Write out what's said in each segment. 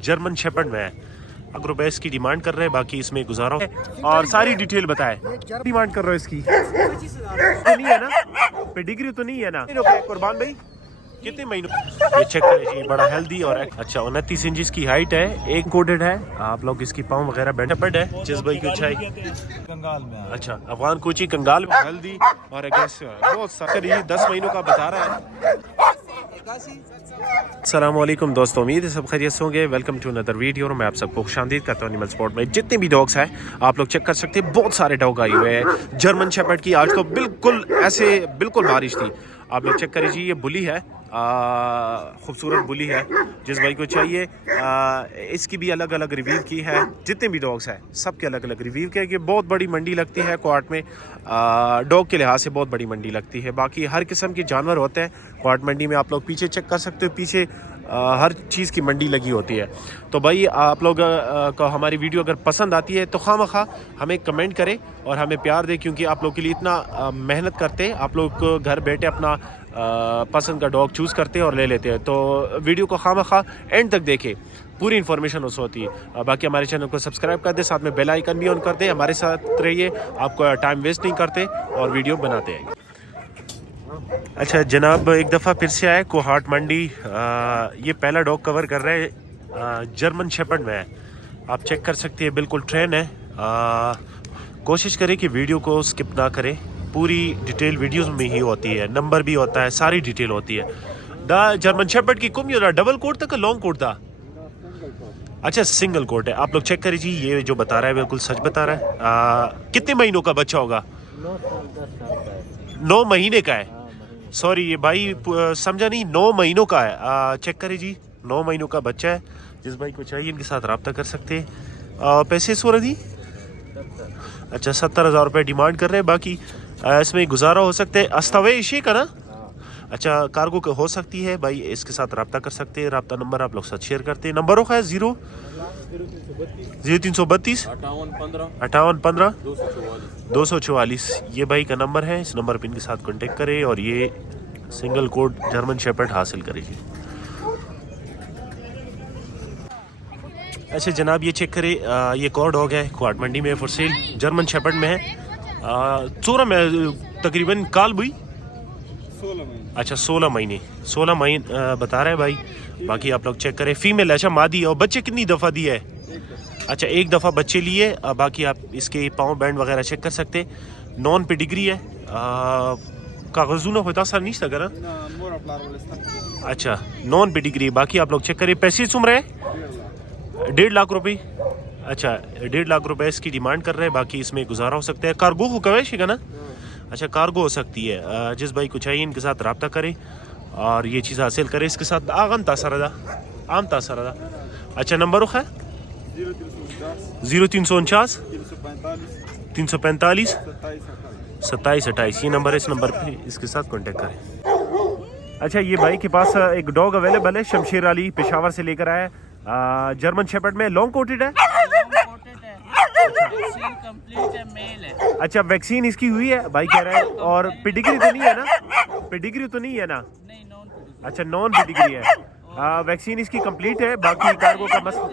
German shepherd में है। ₹1 इसकी डिमांड कर रहे हैं, बाकी इसमें गुजारा है और सारी डिटेल बताए। डिमांड कर रहे हो इसकी? तो नहीं है ना, पेडिग्री तो नहीं है ना? कुर्बान भाई कितने महीनों? ये चेक करें जी, बड़ा हेल्दी और अच्छा 29 इंच की हाइट है, एक कोडेड है। आप लोग इसकी पाँव वगैरह बेंटपड है। जिस भाई की ऊंचाई कंगाल में, अच्छा अफगान कोची कंगाल में हेल्दी और अग्रेसिव बहुत सारे। ये 10 महीनों का बता रहा है। अस्सलाम वालेकुम दोस्तों, उम्मीद है सब खैरियत से होंगे। Welcome to another video. मैं आप सबको खुशामदीद करता हूँ एनिमल स्पोर्ट में। जितने भी डॉग्स हैं आप लोग चेक कर सकते हैं, बहुत सारे डॉग आए हुए हैं जर्मन शेपर्ड की। आज तो बिल्कुल ऐसे बिल्कुल बारिश थी। आप लोग चेक करिए, ये बुली है, खूबसूरत बुली है। जिस भाई को चाहिए इसकी भी अलग अलग रिव्यू की है। जितने भी डॉग्स हैं सब के अलग अलग रिव्यू के। ये बहुत बड़ी मंडी लगती है क्वार्ट में, डॉग के लिहाज से बहुत बड़ी मंडी लगती है। बाकी हर किस्म के जानवर होते हैं क्वार्ट मंडी में। आप लोग पीछे चेक कर सकते हो, पीछे हर चीज़ की मंडी लगी होती है। तो भाई आप लोग को हमारी वीडियो अगर पसंद आती है तो खामखा हमें कमेंट करें और हमें प्यार दें, क्योंकि आप लोग के लिए इतना मेहनत करते हैं। आप लोग को घर बैठे अपना पसंद का डॉग चूज़ करते हैं और ले लेते हैं। तो वीडियो को खामखा एंड तक देखें, पूरी इन्फॉर्मेशन उससे होती है। बाकी हमारे चैनल को सब्सक्राइब कर दें, साथ में बेल आइकन भी ऑन कर दें। हमारे साथ रहिए, आपको टाइम वेस्ट नहीं करते और वीडियो बनाते हैं। अच्छा जनाब, एक दफ़ा फिर से आए कोहाट मंडी। ये पहला डॉग कवर कर रहे हैं, जर्मन शेपर्ड में है। आप चेक कर सकते हैं, बिल्कुल ट्रेन है। कोशिश करें कि वीडियो को स्किप ना करें, पूरी डिटेल वीडियोस में ही होती है, नंबर भी होता है, सारी डिटेल होती है। द जर्मन शेपर्ड की कुम योरा डबल कोट था कि लॉन्ग कोट था? अच्छा सिंगल कोट है। आप लोग चेक करिए जी, ये जो बता रहा है बिल्कुल सच बता रहा है। कितने महीनों का बच्चा होगा? 9 महीने का है। सॉरी ये भाई समझा नहीं, 9 महीनों का है। चेक करिए जी, 9 महीनों का बच्चा है। जिस भाई को चाहिए इनके साथ रब्ता कर सकते हैं। पैसे सूरजी अच्छा 70,000 रुपये डिमांड कर रहे हैं। बाकी इसमें गुजारा हो सकते हैं। अस्तवे इशी का ना, अच्छा कार्गो हो सकती है भाई, इसके साथ रब्ता कर सकते हैं। रब्ता नंबर आप लोग साथ शेयर करते हैं। नंबर होगा 0332 58 15 244। ये भाई का नंबर है। इस नंबर पर इनके साथ कांटेक्ट करें और ये सिंगल कोड जर्मन शेपर्ड हासिल करेंगे। अच्छा जनाब, ये चेक करें, ये एक और डॉग है क्वार्ट मंडी में फॉर सेल, जर्मन शेपर्ड में है। 14 में तकरीबन काल बुई 16 महीने। अच्छा 16 महीने बता रहे हैं भाई। बाकी आप लोग चेक करें, फीमेल अच्छा मादी। और बच्चे कितनी दफ़ा दिए है? अच्छा एक दफ़ा बच्चे लिए। बाकी आप इसके पाँव बैंड वगैरह चेक कर सकते। नॉन पेडिग्री है। कागजू ना होता सर नहीं सका ना। अच्छा नॉन पेडिग्री। बाकी आप लोग चेक करिए, पैसे सुन रहे 1.5 लाख रुपये। अच्छा 1.5 लाख रुपए इसकी डिमांड कर रहे हैं। बाकी इसमें गुजारा हो सकता है। कार्गो हो कवेश का ना, अच्छा कार्गो हो सकती है। जिस भाई को चाहिए इनके साथ रब्ता करें और ये चीज़ हासिल करें। इसके साथ आम तासरदा। अच्छा नंबर है 0349 345 27 28। ये नंबर है, इस नंबर पे इसके साथ कांटेक्ट करें। अच्छा ये भाई के पास एक डॉग अवेलेबल है, शमशेर अली पेशावर से लेकर आया। जर्मन शेपर्ड में लॉन्ग कोटेड है। अच्छा वैक्सीन इसकी हुई है भाई कह रहा है। और पेडिग्री तो नहीं है ना? पेडिग्री तो नहीं है ना? अच्छा नॉन पेडिग्री है। वैक्सीन इसकी कंप्लीट है। बाकी कार्गो का मसला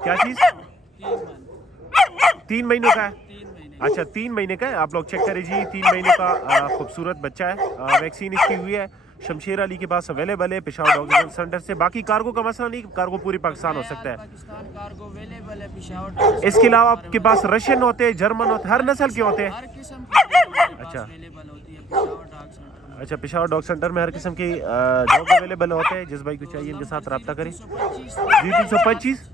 क्या चीज़? 3 महीनों का है। अच्छा 3 महीने का है। आप लोग चेक करें जी, 3 महीने का खूबसूरत बच्चा है। वैक्सीन इसकी हुई है। शमशेर अली के पास अवेलेबल है पेशावर डॉग सेंटर से। बाकी कार्गो का मसला नहीं, कार्गो पूरी पाकिस्तान हो सकता है। इसके अलावा आपके पास रशियन होते हैं, जर्मन होते हैं, हर नस्ल के होते हैं। अच्छा पेशावर डॉग सेंटर में हर किस्म के डॉग अवेलेबल होते हैं। जिस भाई को चाहिए इनके साथ रब्ता करें। 0325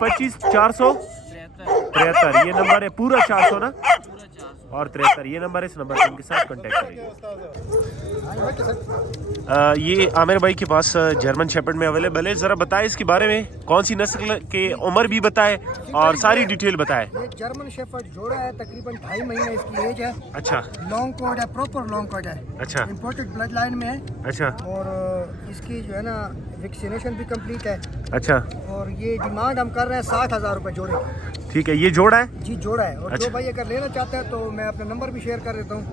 25 473। ये नंबर है पूरा 400 ना और 73। ये नंबर है, इस नंबर पर इनके साथ कांटेक्ट करेंगे। ये आमिर भाई के पास जर्मन शेपर्ड में अवेलेबल है। ज़रा बताएं इसके बारे में, कौन सी नस्ल के, उम्र भी बताएं और सारी डिटेल बताएं। ये जर्मन शेपर्ड जोड़ा है, तकरीबन 2.5 महीने इसकी एज है। अच्छा लॉन्ग कोट है, प्रॉपर लॉन्ग कोट है। अच्छा इंपोर्टेड ब्लड लाइन में है। अच्छा और इसकी जो है ना वैक्सीनेशन भी कंप्लीट है। अच्छा और ये डिमांड हम कर रहे हैं 60,000 रुपये जोड़े की। ठीक है, ये जोड़ा है जी जोड़ा है। और अच्छा। जो भाई अगर लेना चाहते हैं तो मैं अपना नंबर भी शेयर कर देता हूँ।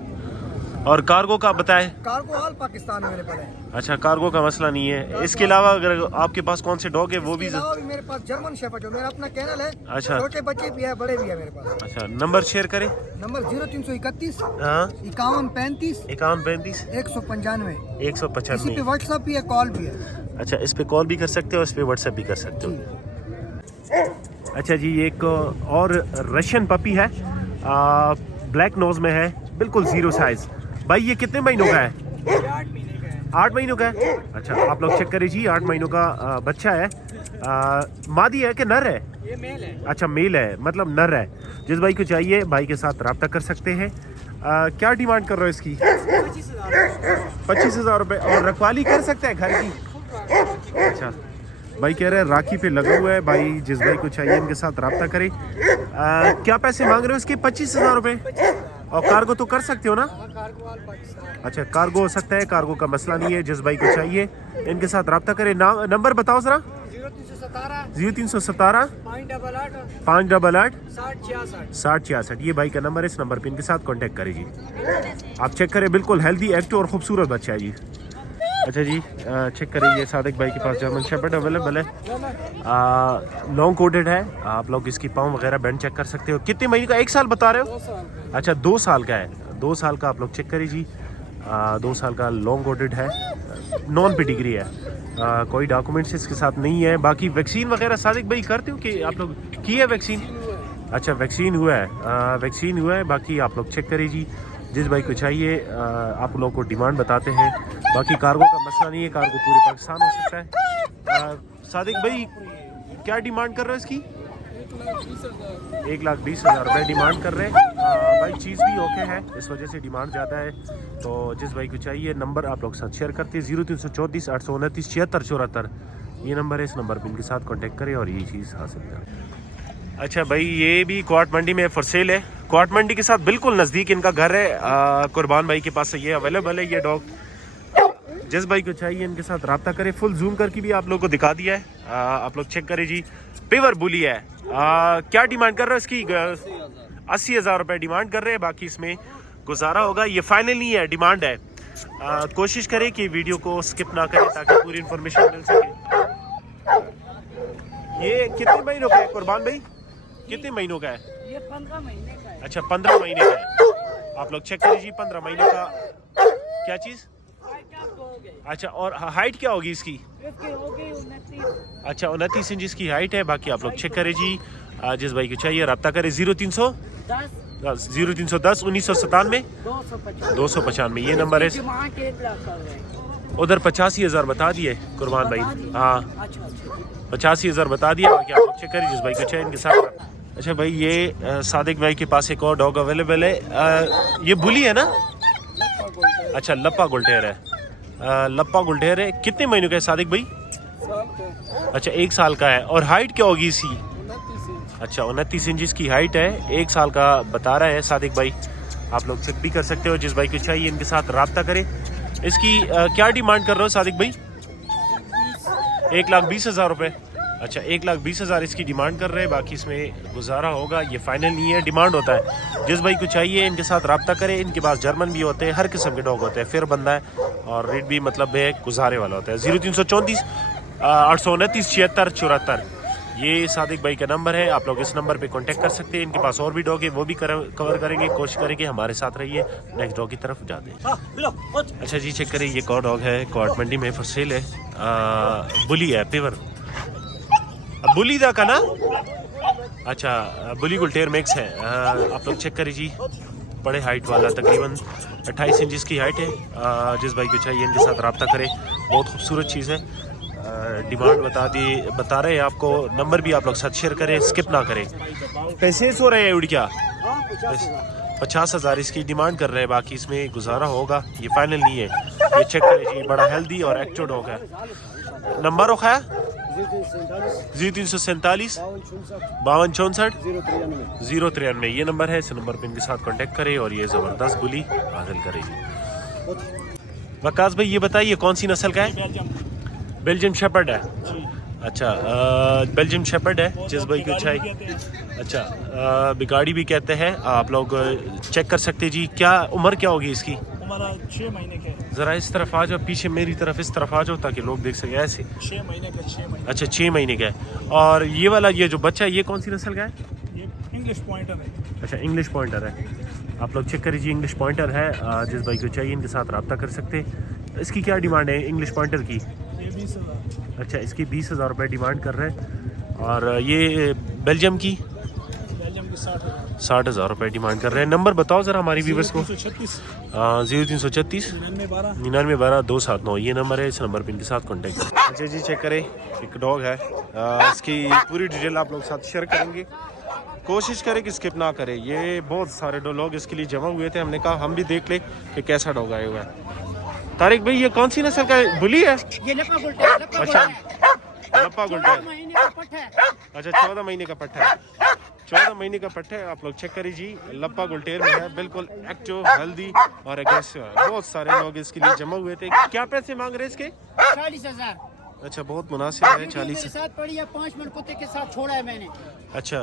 और कार्गो का बताएं। कार्गो ऑल पाकिस्तान अवेलेबल है। अच्छा, कार्गो का मसला नहीं है। इसके अलावा अगर आपके पास कौन से डॉग है वो भी? इसके अलावा भी मेरे पास जर्मन शेफर्ड है, मेरा अपना कैनल है। अच्छा। छोटे बच्चे भी है, बड़े भी है मेरे पास। अच्छा, नंबर शेयर करें। नंबर 0331 हाँ, 5135 5135 195। 195। इसी पे व्हाट्सएप भी है, कॉल भी है। अच्छा, इस पे कॉल भी कर सकते हो, इस पे व्हाट्सएप भी कर सकते हो। अच्छा जी, एक और रशियन पपी है, ब्लैक नोज में है, बिल्कुल जीरो साइज। भाई ये कितने महीनों का है? 8 महीनों का है। अच्छा, आप लोग चेक करिए जी, 8 महीनों का बच्चा है। मादी है कि नर है? ये मेल है। अच्छा, मेल है, मतलब नर है। जिस भाई को चाहिए भाई के साथ रब्ता कर सकते हैं। क्या डिमांड कर रहे हो इसकी? 25,000 रुपये। और रखवाली कर सकते हैं घर की? अच्छा, भाई कह रहे हैं राखी पे लगा हुआ है। भाई जिस भाई को चाहिए इनके साथ रब्ता करें। क्या पैसे मांग रहे हो इसके? 25,000 रुपये। और कार्गो तो कर सकते हो ना? अच्छा, कार्गो हो सकता है, कार्गो का मसला नहीं है। जिस भाई को चाहिए इनके साथ रब्ता करें। नंबर बताओ जरा। 0317 588 6066। ये भाई का नंबर है, इस नंबर पे इनके साथ कांटेक्ट करें जी। आप चेक करें, बिल्कुल हेल्दी, एक्टिव और खूबसूरत बच्चा है जी। अच्छा जी, चेक करें, ये सादिक भाई के पास जर्मन शेफर्ड अवेलेबल है, लॉन्ग कोटेड है। आप लोग इसकी पाँव वगैरह बैंड चेक कर सकते हो। कितने महीने का? 1 साल बता रहे हो? अच्छा, 2 साल का है। 2 साल का आप लोग चेक करें जी। 2 साल का लॉन्ग कोटेड है, नॉन पेडिग्री है। कोई डॉक्यूमेंट्स इसके साथ नहीं है। बाकी वैक्सीन वगैरह सादिक भाई करते हो कि आप लोग की है वैक्सीन? अच्छा, वैक्सीन हुआ है, वैक्सीन हुआ है। बाकी आप लोग चेक करें जी। जिस भाई को चाहिए आप लोग को डिमांड बताते हैं। बाकी कार्गो का मसला नहीं है, कार्गो पूरे पाकिस्तान हो सकता है। सादिक भाई क्या डिमांड कर रहे हो इसकी? 1,20,000 रुपये डिमांड कर रहे हैं। भाई चीज़ भी ओके है, इस वजह से डिमांड ज़्यादा है। तो जिस भाई को चाहिए नंबर आप लोग साथ शेयर करते हैं। 0334 829 7674 ये नंबर है, इस नंबर पर इनके साथ कॉन्टेक्ट करें और ये चीज़ हासिल करें। अच्छा भाई, ये भी क्वाट मंडी में फॉर सेल है। क्वाट मंडी के साथ बिल्कुल नज़दीक इनका घर है। कुर्बान भाई के पास ये अवेलेबल है ये डॉग। जिस भाई को चाहिए इनके साथ रब्ता करें। फुल जूम करके भी आप लोग को दिखा दिया है, आप लोग चेक करें जी। पेवर बुली है। क्या डिमांड कर रहे हो इसकी? 80,000 रुपये डिमांड कर रहे हैं। बाकी इसमें गुजारा होगा, ये फाइनल नहीं है, डिमांड है। कोशिश करें कि वीडियो को स्किप ना करें ताकि पूरी इन्फॉर्मेशन मिल सके। ये कितने महीनों का है कुर्बान भाई? कितने महीनों का है? ये 15 महीने का है। अच्छा, 15 महीने का है। आप लोग चेक करिए, 15 महीने का। क्या चीज़? अच्छा, और हाइट क्या होगी इसकी? होगी 29। अच्छा, 29 इंच इसकी हाइट है। बाकी आप लोग चेक करें जी। जिस भाई को चाहिए रब्ता करें। 0310 1997 295 ये नंबर है। उधर 85,000 बता दिए कुर्बान भाई। हाँ, 85,000 बता दिया। बाकी आप लोग चेक करिए, जिस भाई को चाहिए इनके साथ। अच्छा भाई, ये सादिक भाई के पास एक और डॉग अवेलेबल है। ये बुली है ना? अच्छा, लप्पा गुलटेर है। लप्पा गुलटेर है। कितने महीनों का है सादिक भाई? अच्छा, 1 साल का है। और हाइट क्या होगी इसकी? अच्छा, 29 इंच की हाइट है। 1 साल का बता रहा है सादिक भाई। आप लोग चेक भी कर सकते हो। जिस भाई को चाहिए इनके साथ रब्ता करें। इसकी क्या डिमांड कर रहे हो सादिक भाई? 1,20,000 रुपये। अच्छा, 1,20,000 इसकी डिमांड कर रहे हैं। बाकी इसमें गुजारा होगा, ये फाइनल नहीं है, डिमांड होता है। जिस भाई को चाहिए इनके साथ रब्ता करें। इनके पास जर्मन भी होते हैं, हर किस्म के डॉग होते हैं। फिर बंदा है और रेट भी मतलब है गुजारे वाला होता है। 0334 829 7674 ये सादिक भाई का नंबर है। आप लोग इस नंबर पे कांटेक्ट कर सकते हैं। इनके पास और भी डॉग है, वो भी कवर करेंगे। कोशिश करेंगे हमारे साथ रहिए। नेक्स्ट डॉग की तरफ जाते हैं। अच्छा जी, चेक करें, ये कौ डॉग है, क्वाट मंडी में फॉर सेल है। बुली है, पेवर बुली दा का ना? अच्छा, बुली गुलटेर मिक्स है। आप लोग चेक करें जी। बड़े हाइट वाला, तकरीबन 28 इंच की हाइट है। जिस भाई को चाहिए इनके साथ रब्ता करें। बहुत खूबसूरत चीज़ है। डिमांड बता रहे हैं आपको। नंबर भी आप लोग साथ शेयर करें, स्किप ना करें। पैसे सो रहे हैं उड़ क्या? 50,000 इसकी डिमांड कर रहे हैं। बाकी इसमें गुजारा होगा, ये फाइनल नहीं है। ये चेक करें जी, बड़ा हेल्दी और एक्टिव डॉग है। नंबर रखा है 0347 5264 093 ये नंबर है। इस नंबर पे इनके साथ कांटेक्ट करें और ये ज़बरदस्त बुली हासिल करेगी। वकास भाई, ये बताइए कौन सी नस्ल का है? बेल्जियम शेपर्ड है। अच्छा, बेल्जियम शेपर्ड है। जिस भाई को चाहिए। अच्छा, बिगाड़ी भी कहते हैं। आप लोग चेक कर सकते हैं जी। क्या उम्र क्या होगी इसकी? हमारा 6 महीने के है। ज़रा इस तरफ आ जाओ, पीछे मेरी तरफ इस तरफ आ जाओ ताकि लोग देख सके ऐसे। 6 महीने का 6 महीने। अच्छा 6 महीने का है। और ये वाला ये जो बच्चा है ये कौन सी नस्ल का है? ये इंग्लिश पॉइंटर है। अच्छा इंग्लिश पॉइंटर है। आप लोग चेक कर लीजिए, इंग्लिश पॉइंटर है। जिस भाई को चाहिए इनके साथ रब्ता कर सकते हैं। इसकी क्या डिमांड है इंग्लिश पॉइंटर की? ये 20,000। अच्छा इसकी 20,000 रुपये डिमांड कर रहे हैं। और ये बेल्जियम की बेल्जियम की 60,000। 60,000 रुपये डिमांड कर रहे हैं। नंबर बताओ ज़रा हमारी व्यूवर्स को। 336 0336 99 99 279 ये नंबर है। इस नंबर पर इनके साथ कॉन्टेक्ट करें। अच्छा जी चेक करें, एक डॉग है। इसकी पूरी डिटेल आप लोग साथ शेयर करेंगे। कोशिश करें कि स्किप ना करें। ये बहुत सारे लोग इसके लिए जमा हुए थे। हमने कहा हम भी देख ले कि कैसा डॉग आया हुआ है। तारिक भाई ये कौन सी नस्ल का है? बुली है? ये लप्पा गुल्टे है, लप्पा अच्छा गुल्टे है। लप्पा गुल्टा है। 14 महीने का पट्टा है। अच्छा 14 महीने का पट्टा है। 14 महीने का पट्टा है। आप लोग चेक करिए जी, लप्पा गुल्टेर में है, बिल्कुल एक्टिव, हेल्दी और एग्रेसिव है। बहुत सारे लोग इसके लिए जमा हुए थे। क्या पैसे मांग रहे हैं इसके? 40,000। अच्छा बहुत मुनासिब है। मेरे 40। साथ पड़ी है, 5 मिनट कुत्ते के साथ छोड़ा है मैंने। अच्छा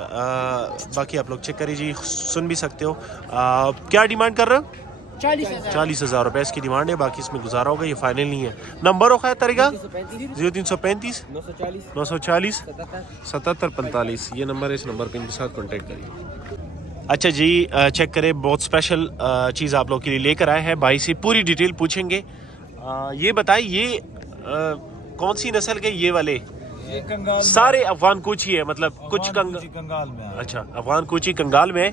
बाकी आप लोग चेक करिए जी, सुन भी सकते हो। क्या डिमांड कर रहे हो? 40,000। 40,000 रुपये इसकी डिमांड है। बाकी इसमें गुजारा होगा, ये फाइनल नहीं है। नंबर होगा तरीका 0335 940 77 45 ये नंबर है। इस नंबर पर इनके साथ कॉन्टेक्ट करिए। अच्छा जी चेक करें, बहुत स्पेशल चीज़ आप लोग के लिए लेकर आए हैं। भाई से पूरी डिटेल पूछेंगे। ये बताइए ये कौन सी नस्ल के ये वाले? ये कंगाल सारे अफगान कोची है, मतलब कुछ कंगाल में है। अच्छा अफगान कोची कंगाल में है।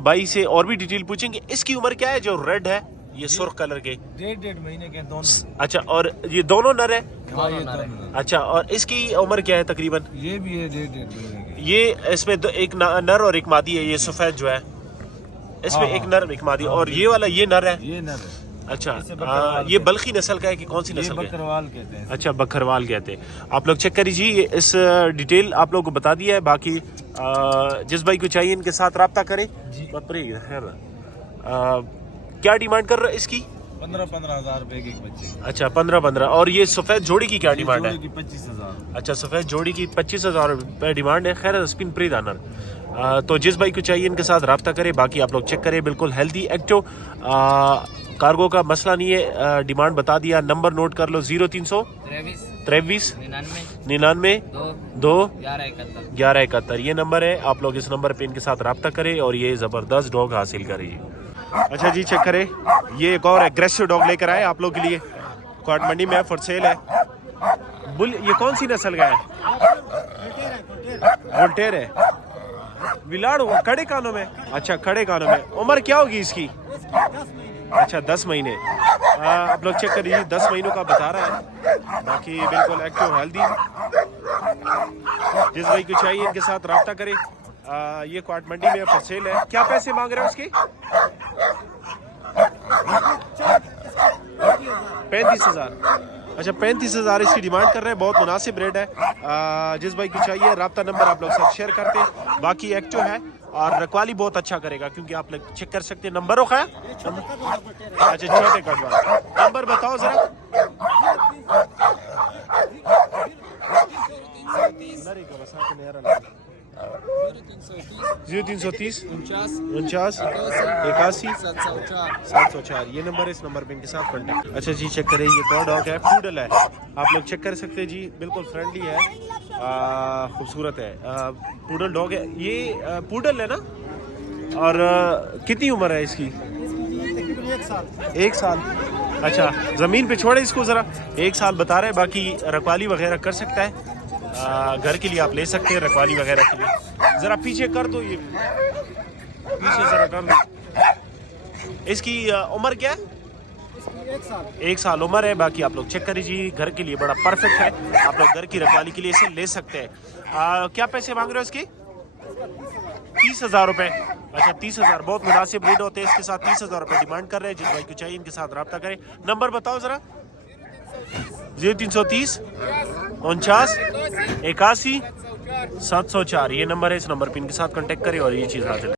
भाई से और भी डिटेल पूछेंगे। इसकी उम्र क्या है जो रेड है, ये सुर्ख कलर के? 1.5 महीने के दोनों। अच्छा और ये दोनों नर है? हाँ ये दोनों। अच्छा और इसकी उम्र क्या है तकरीबन? ये भी है 1.5 महीने के। ये इसमें एक नर और एक मादी है। ये सफेद जो है इसमें हाँ, एक नर एक मादी। और ये वाला ये नर है? ये नर है। अच्छा बकरवाल ये बल्खी नस्ल का है कि कौन सी ये नस्ल का है? बकरवाल कहते हैं। अच्छा बकरवाल कहते हैं। आप लोग चेक करिए, इस डिटेल आप लोग को बता दिया है। बाकी जिस भाई को चाहिए इनके साथ रब्ता करें। खैर क्या डिमांड कर रहा है इसकी? 15-15 हजार रुपए के एक बच्चे। अच्छा 15-15। और ये सफ़ेद जोड़ी की क्या डिमांड है? 25,000। अच्छा सफ़ेद जोड़ी की 25,000 रुपये डिमांड है। खैर स्पिन प्री दानर। तो जिस भाई को चाहिए इनके साथ रब्ता करें। बाकी आप लोग चेक करें, बिल्कुल हेल्दी एक्टिव, कार्गो का मसला नहीं है। डिमांड बता दिया। नंबर नोट कर लो 0323 99 2 11 71 ये नंबर है। आप लोग इस नंबर पे इनके साथ रब्ता करें और ये ज़बरदस्त डॉग हासिल करें। अच्छा जी चेक करें, ये एक और एग्रेसिव डॉग लेकर आए आप लोग के लिए। क्वाड मंडी में फॉर सेल है। बुल ये कौन सी नस्ल का है? वोल्टेर है। विलाड़ हुआ खड़े कानों में? अच्छा खड़े कानों में। उम्र क्या होगी इसकी? अच्छा 10 महीने। आप लोग चेक करिए, 10 महीनों का बता रहा है। बाकी बिल्कुल एक्टिव हेल्दी। जिस भाई को चाहिए इनके साथ रब्ता करें। ये क्वाड मंडी में फॉर सेल है। क्या पैसे मांग रहे हैं उसके? 35,000। अच्छा 35,000 इसकी डिमांड कर रहे हैं। बहुत मुनासिब रेट है। जिस भाई को चाहिए रब्ता नंबर आप लोग साथ शेयर करते हैं। बाकी एक्टिव है और रखवाली बहुत अच्छा करेगा, क्योंकि आप लोग चेक कर सकते हैं। नंबर हो खाया? अच्छा छोटे कट वाला नंबर बताओ जरा। 0330 49 81 704 ये नंबर है। इस नंबर पे इनके साथ कॉन्टेक्ट। अच्छा जी चेक करें, ये कौन डॉग है? पूडल है। आप लोग चेक कर सकते हैं जी, बिल्कुल फ्रेंडली है, खूबसूरत है। पूडल डॉग है ये। पूडल है ना? और कितनी उम्र है इसकी? एक साल। अच्छा ज़मीन पे छोड़े इसको ज़रा। 1 साल बता रहे हैं। बाकी रखवाली वगैरह कर सकता है। घर के लिए आप ले सकते हैं रखवाली वगैरह के लिए। ज़रा पीछे कर दो, ये पीछे ज़रा कर दो। इसकी उम्र क्या है? 1 साल उम्र है। बाकी आप लोग चेक करिए, घर के लिए बड़ा परफेक्ट है। आप लोग घर की रखवाली के लिए इसे ले सकते हैं। क्या पैसे मांग रहे हो इसके? 30,000 रुपये। अच्छा 30,000 बहुत मुनासिब रेट होते हैं। इसके साथ 30,000 रुपये डिमांड कर रहे हैं। जिस भाई को चाहिए इनके साथ रब्ता करें। नंबर बताओ ज़रा। 0330 49 81 704 ये नंबर है। इस नंबर पर इनके साथ कांटेक्ट करें और ये चीज़ हासिल